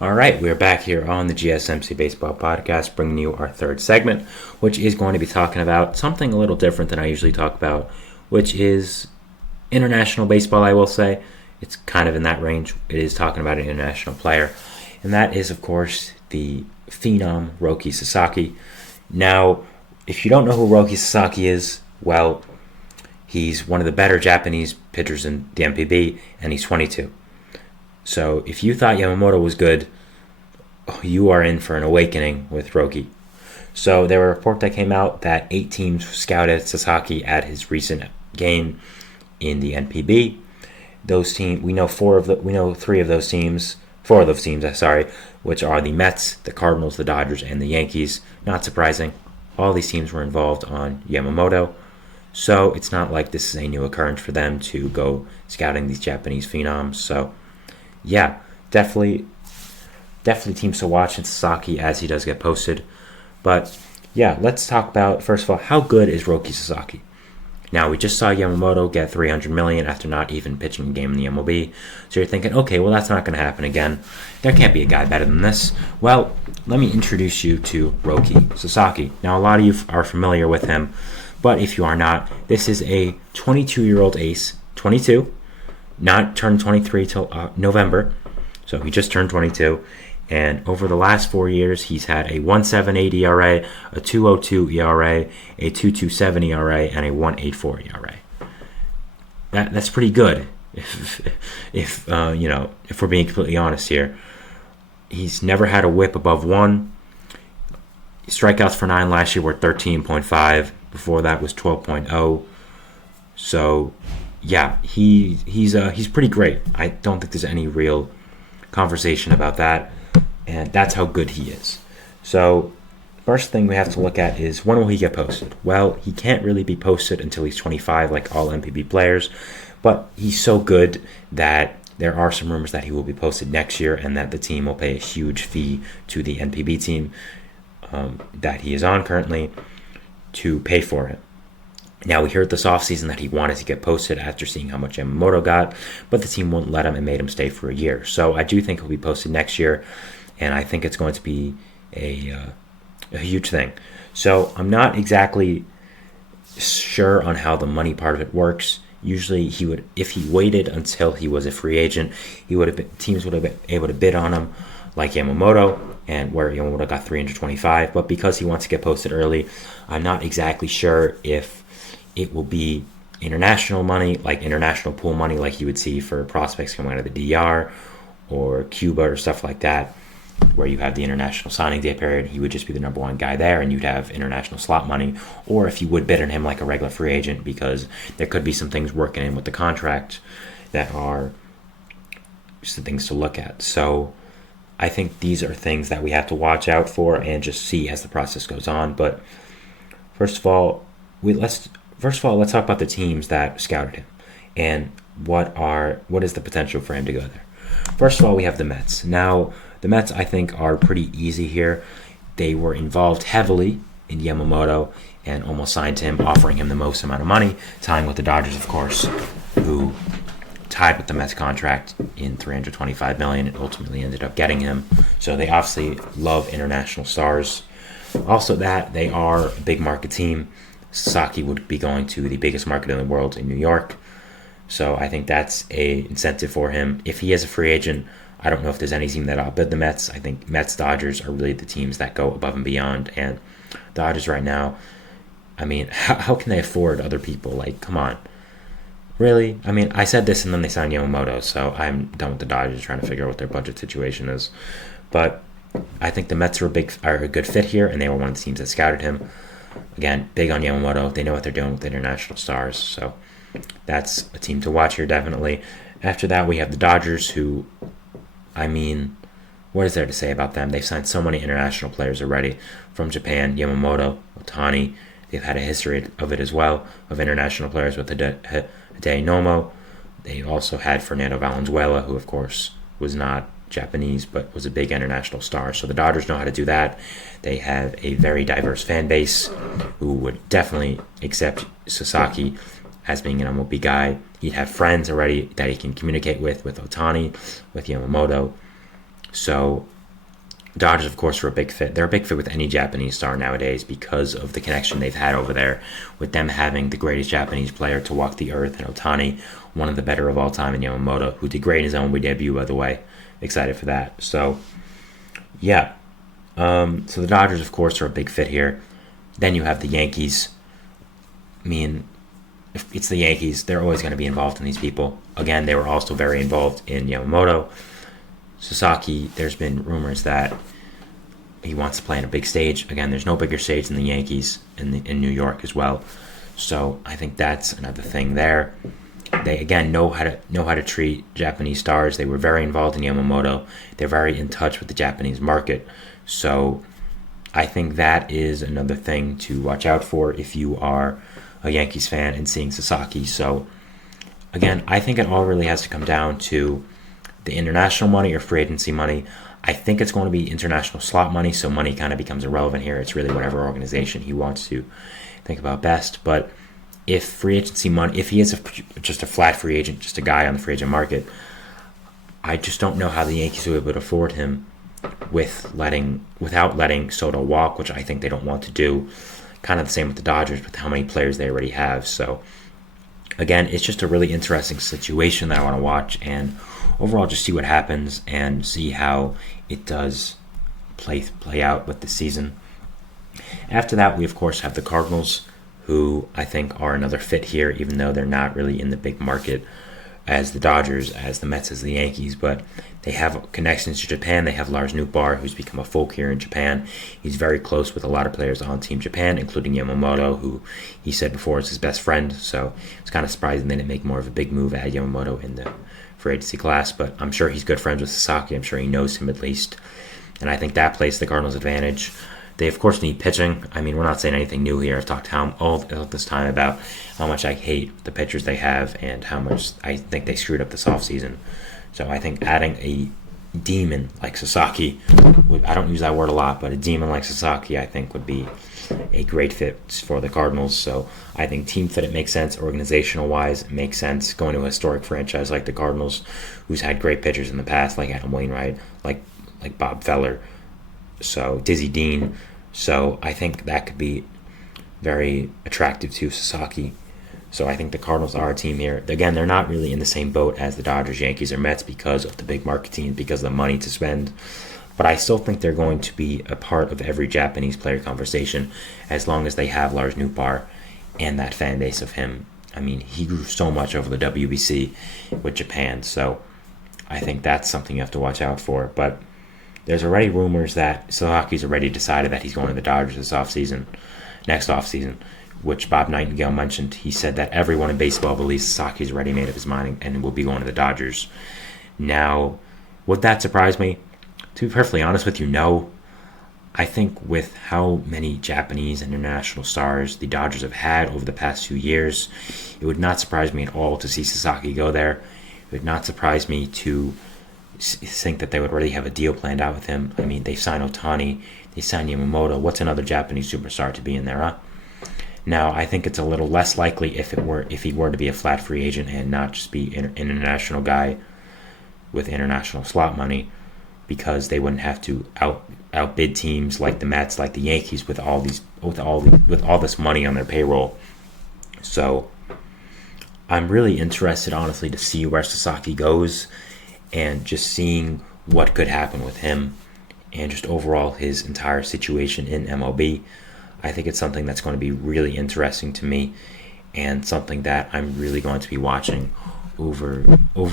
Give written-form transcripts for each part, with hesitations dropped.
All right, we're back here on the GSMC Baseball Podcast, bringing you our third segment, which is going to be talking about something a little different than I usually talk about, which is international baseball, I will say. It's kind of in that range. It is talking about an international player, and that is, of course, the phenom Roki Sasaki. Now, if you don't know who Roki Sasaki is, well, he's one of the better Japanese pitchers in the MPB, and he's 22. So if you thought Yamamoto was good, you are in for an awakening with Roki. So there were a report that came out that 8 teams scouted Sasaki at his recent game in the NPB. Those teams, we know 3 of those teams, which are the Mets, the Cardinals, the Dodgers, and the Yankees. Not surprising, all these teams were involved on Yamamoto. So it's not like this is a new occurrence for them to go scouting these Japanese phenoms. So yeah, definitely teams to watch in Sasaki as he does get posted. But yeah, let's talk about, first of all, how good is Roki Sasaki? Now, we just saw Yamamoto get $300 million after not even pitching a game in the MLB. So you're thinking, okay, well, that's not going to happen again. There can't be a guy better than this. Well, let me introduce you to Roki Sasaki. Now, a lot of you are familiar with him, but if you are not, this is a 22-year-old ace, 22, not turned 23 till November, so he just turned 22. And over the last 4 years, he's had a 1.78 ERA, a 2.02 ERA, a 2.27 ERA, and a 1.84 ERA. That's pretty good, if we're being completely honest here. He's never had a WHIP above 1. Strikeouts for 9 last year were 13.5. Before that was 12.0. So yeah, he's pretty great. I don't think there's any real conversation about that, and that's how good he is. So first thing we have to look at is, when will he get posted? Well, he can't really be posted until he's 25 like all MPB players, but he's so good that there are some rumors that he will be posted next year and that the team will pay a huge fee to the NPB team that he is on currently to pay for it. Now, we heard this offseason that he wanted to get posted after seeing how much Yamamoto got, but the team wouldn't let him and made him stay for a year. So I do think he'll be posted next year, and I think it's going to be a huge thing. So I'm not exactly sure on how the money part of it works. Usually he would, if he waited until he was a free agent, teams would have been able to bid on him like Yamamoto, and where Yamamoto got 325. But because he wants to get posted early, I'm not exactly sure if it will be international money, like international pool money, like you would see for prospects coming out of the DR or Cuba or stuff like that, where you have the international signing day period. He would just be the number one guy there, and you'd have international slot money. Or if you would bid on him like a regular free agent, because there could be some things working in with the contract that are just the things to look at. So I think these are things that we have to watch out for and just see as the process goes on. But first of all, let's talk about the teams that scouted him and what is the potential for him to go there. First of all, we have the Mets. Now, the Mets, I think, are pretty easy here. They were involved heavily in Yamamoto and almost signed him, offering him the most amount of money, tying with the Dodgers, of course, who tied with the Mets contract in $325 million and ultimately ended up getting him. So they obviously love international stars. Also, that they are a big market team. Sasaki would be going to the biggest market in the world in New York. So I think that's a incentive for him. If he is a free agent, I don't know if there's any team that outbid the Mets. I think Mets, Dodgers are really the teams that go above and beyond. And Dodgers right now, I mean, how can they afford other people? Like, come on. Really? I mean, I said this and then they signed Yamamoto, so I'm done with the Dodgers trying to figure out what their budget situation is. But I think the Mets are a good fit here, and they were one of the teams that scouted him. Again, big on Yamamoto. They know what they're doing with international stars, so that's a team to watch here, definitely. After that, we have the Dodgers, who, I mean, what is there to say about them? They've signed so many international players already from Japan, Yamamoto, Ohtani. They've had a history of it as well, of international players with Hideo Nomo. They also had Fernando Valenzuela, who, of course, was not Japanese, but was a big international star. So the Dodgers know how to do that. They have a very diverse fan base who would definitely accept Sasaki as being an MLB guy. He'd have friends already that he can communicate with Ohtani, with Yamamoto. So Dodgers, of course, are a big fit. They're a big fit with any Japanese star nowadays because of the connection they've had over there, with them having the greatest Japanese player to walk the earth in Ohtani, one of the better of all time in Yamamoto, who did great in his MLB debut, by the way. Excited for that. So, yeah. So the Dodgers, of course, are a big fit here. Then you have the Yankees. I mean, if it's the Yankees, they're always going to be involved in these people. Again, they were also very involved in Yamamoto. Sasaki, there's been rumors that he wants to play on a big stage. Again, there's no bigger stage than the Yankees in New York as well. So I think that's another thing there. They again know how to treat Japanese stars. They were very involved in Yamamoto. They're very in touch with the Japanese market. So I think that is another thing to watch out for if you are a Yankees fan and seeing Sasaki. So again, I think it all really has to come down to the international money or free agency money. I think it's going to be international slot money, so money kind of becomes irrelevant here. It's really whatever organization he wants to think about best. But if free agency money, if he is just a flat free agent, just a guy on the free agent market, I just don't know how the Yankees will be able to afford him without letting Soto walk, which I think they don't want to do. Kind of the same with the Dodgers with how many players they already have. So again, it's just a really interesting situation that I want to watch, and overall just see what happens and see how it does play out with the season. After that, we of course have the Cardinals, who I think are another fit here, even though they're not really in the big market as the Dodgers, as the Mets, as the Yankees, but they have connections to Japan. They have Lars Nootbaar, who's become a folk here in Japan. He's very close with a lot of players on Team Japan, including Yamamoto, who he said before is his best friend. So it's kind of surprising they didn't make more of a big move at Yamamoto in the free agency class, but I'm sure he's good friends with Sasaki. I'm sure he knows him at least, and I think that plays to the Cardinals' advantage. They, of course, need pitching. I mean, we're not saying anything new here. I've talked all this time about how much I hate the pitchers they have and how much I think they screwed up this offseason. So I think adding a demon like Sasaki, I don't use that word a lot, but a demon like Sasaki I think would be a great fit for the Cardinals. So I think team fit, it makes sense. Organizational-wise, it makes sense. Going to a historic franchise like the Cardinals, who's had great pitchers in the past, like Adam Wainwright, like Bob Feller, so Dizzy Dean. So I think that could be very attractive to Sasaki. So I think the Cardinals are a team here. Again, they're not really in the same boat as the Dodgers, Yankees, or Mets because of the big market team, because of the money to spend. But I still think they're going to be a part of every Japanese player conversation as long as they have Lars Nootbaar and that fan base of him. I mean, he grew so much over the WBC with Japan. So I think that's something you have to watch out for. But there's already rumors that Sasaki's already decided that he's going to the Dodgers next offseason, which Bob Nightingale mentioned. He said that everyone in baseball believes Sasaki's already made up his mind and will be going to the Dodgers. Now, would that surprise me? To be perfectly honest with you, no. I think with how many Japanese and international stars the Dodgers have had over the past 2 years, it would not surprise me at all to see Sasaki go there. It would not surprise me to think that they would already have a deal planned out with him. I mean, they signed Ohtani, they signed Yamamoto. What's another Japanese superstar to be in there, huh? Now, I think it's a little less likely if he were to be a flat free agent and not just be an international guy with international slot money, because they wouldn't have to outbid teams like the Mets, like the Yankees, with all this money on their payroll. So I'm really interested, honestly, to see where Sasaki goes, and just seeing what could happen with him and just overall his entire situation in MLB. I think it's something that's going to be really interesting to me and something that I'm really going to be watching over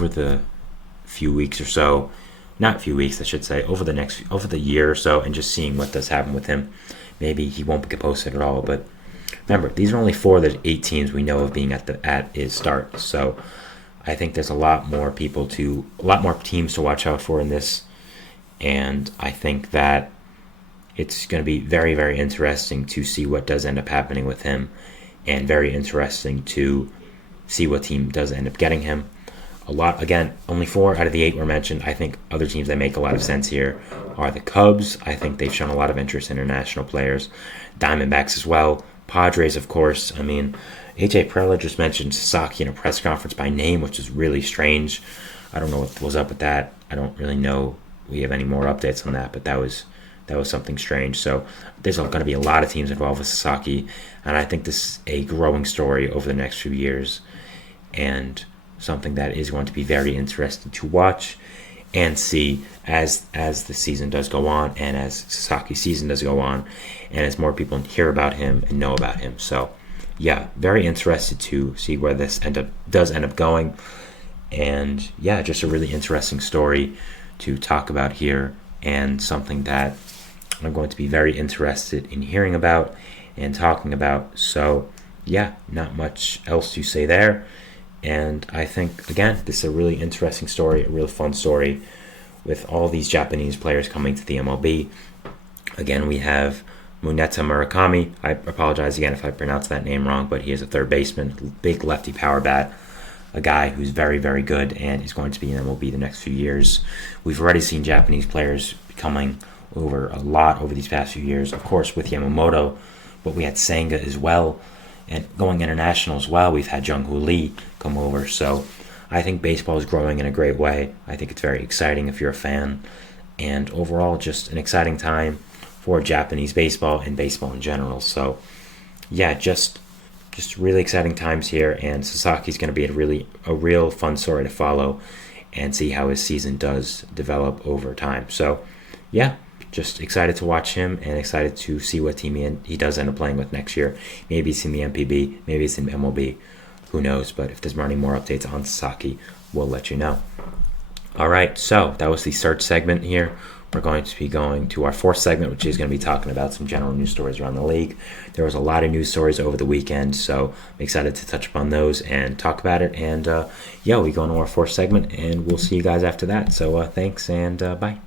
the few weeks or so. Not few weeks, I should say, over the year or so, and just seeing what does happen with him. Maybe he won't get posted at all, but remember, these are only 4 of the 8 teams we know of being at his start. So I think there's a lot more teams to watch out for in this, and I think that it's going to be very, very interesting to see what does end up happening with him, and very interesting to see what team does end up getting him. Only 4 out of the 8 were mentioned. I think other teams that make a lot of sense here are the Cubs. I think they've shown a lot of interest in international players. Diamondbacks as well. Padres, of course. I mean, AJ Preller just mentioned Sasaki in a press conference by name, which is really strange. I don't know what was up with that. I don't really know we have any more updates on that, but that was something strange. So there's going to be a lot of teams involved with Sasaki, and I think this is a growing story over the next few years, and something that is going to be very interesting to watch and see as the season does go on, and as Sasaki's season does go on, and as more people hear about him and know about him. So yeah, very interested to see where this does end up going. And yeah, just a really interesting story to talk about here, and something that I'm going to be very interested in hearing about and talking about. So yeah, not much else to say there. And I think, again, this is a really interesting story, a really fun story, with all these Japanese players coming to the MLB. Again, we have Muneta Murakami. I apologize again if I pronounced that name wrong, but he is a third baseman, big lefty power bat, a guy who's very, very good and is going to be in MLB the next few years. We've already seen Japanese players coming over a lot over these past few years, of course, with Yamamoto, but we had Senga as well, and going international as well, we've had Jung-Hoo Lee come over. So I think baseball is growing in a great way. I think it's very exciting if you're a fan, and overall just an exciting time for Japanese baseball and baseball in general. So yeah, just really exciting times here, and Sasaki's going to be a real fun story to follow and see how his season does develop over time. So yeah, just excited to watch him and excited to see what team he does end up playing with next year. Maybe it's in the MPB, maybe it's in MLB, who knows. But if there's any more updates on Sasaki, we'll let you know. All right, so that was the search segment here. We're going to be going to our fourth segment, which is going to be talking about some general news stories around the league. There was a lot of news stories over the weekend, so I'm excited to touch upon those and talk about it. And yeah, we go into our fourth segment, and we'll see you guys after that. So thanks, and bye.